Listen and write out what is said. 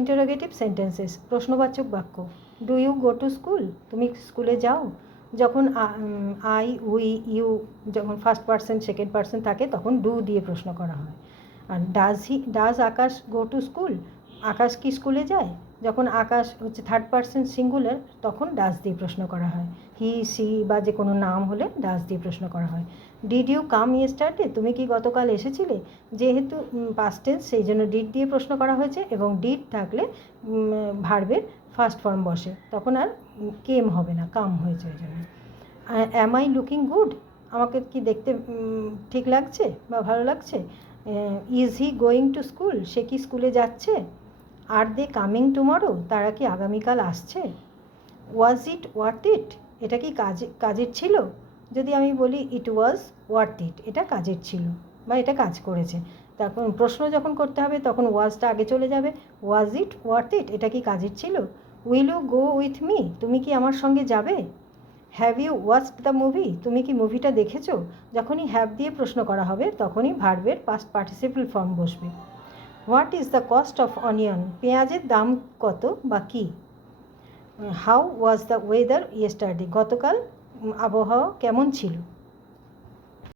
Interrogative sentences প্রশ্নবাচক বাক্য। Do you go to school তুমি স্কুলে যাও? যখন আই উই ইউ যখন ফার্স্ট পার্সন সেকেন্ড পার্সন থাকে, তখন ডু দিয়ে প্রশ্ন করা হয়। আর does he does Akash go to school Akash কি স্কুলে যায়? যখন আকাশ হচ্ছে থার্ড পার্সন সিঙ্গুলার তখন ডাস দিয়ে প্রশ্ন করা হয়। হি, সি বা যে কোনো নাম হলে ডাস দিয়ে প্রশ্ন করা হয়। Did you come yesterday? তুমি কি গতকাল এসেছিলে? যেহেতু পাস্ট টেন্স সেই জন্য ডিড দিয়ে প্রশ্ন করা হয়েছে এবং ডিড থাকলে ভার্বের ফার্স্ট ফর্ম বসে। তখন আর কেম হবে না, কাম হয়েছে ওই জন্য। অ্যাম আই লুকিং গুড আমাকে কি দেখতে ঠিক লাগছে বা ভালো লাগছে? Is he going to school সে কি স্কুলে যাচ্ছে? আর দে কামিং টুমরো তারা কি আগামীকাল আসছে? ওয়াজ ইট ওয়ার্থ ইট এটা কি কাজে, কাজের ছিল? যদি আমি বলি ইট ওয়াজ ওয়ার্থ ইট এটা কাজের ছিল বা এটা কাজ করেছে। তখন প্রশ্ন যখন করতে হবে, তখন ওয়াজটা আগে চলে যাবে। ওয়াজ ইট ওয়ার্থ ইট এটা কি কাজের ছিল? Will you go with me তুমি কি আমার সঙ্গে যাবে? Have you watched the movie তুমি কি মুভিটা দেখেছ? যখনই হ্যাভ দিয়ে প্রশ্ন করা হবে, তখনই ভার্বের পাস্ট পার্টিসিপল ফর্ম বসবে। What is the cost of onion? পেঁয়াজের দাম কত বা কী? How was the weather yesterday? গতকাল আবহাওয়া কেমন ছিল?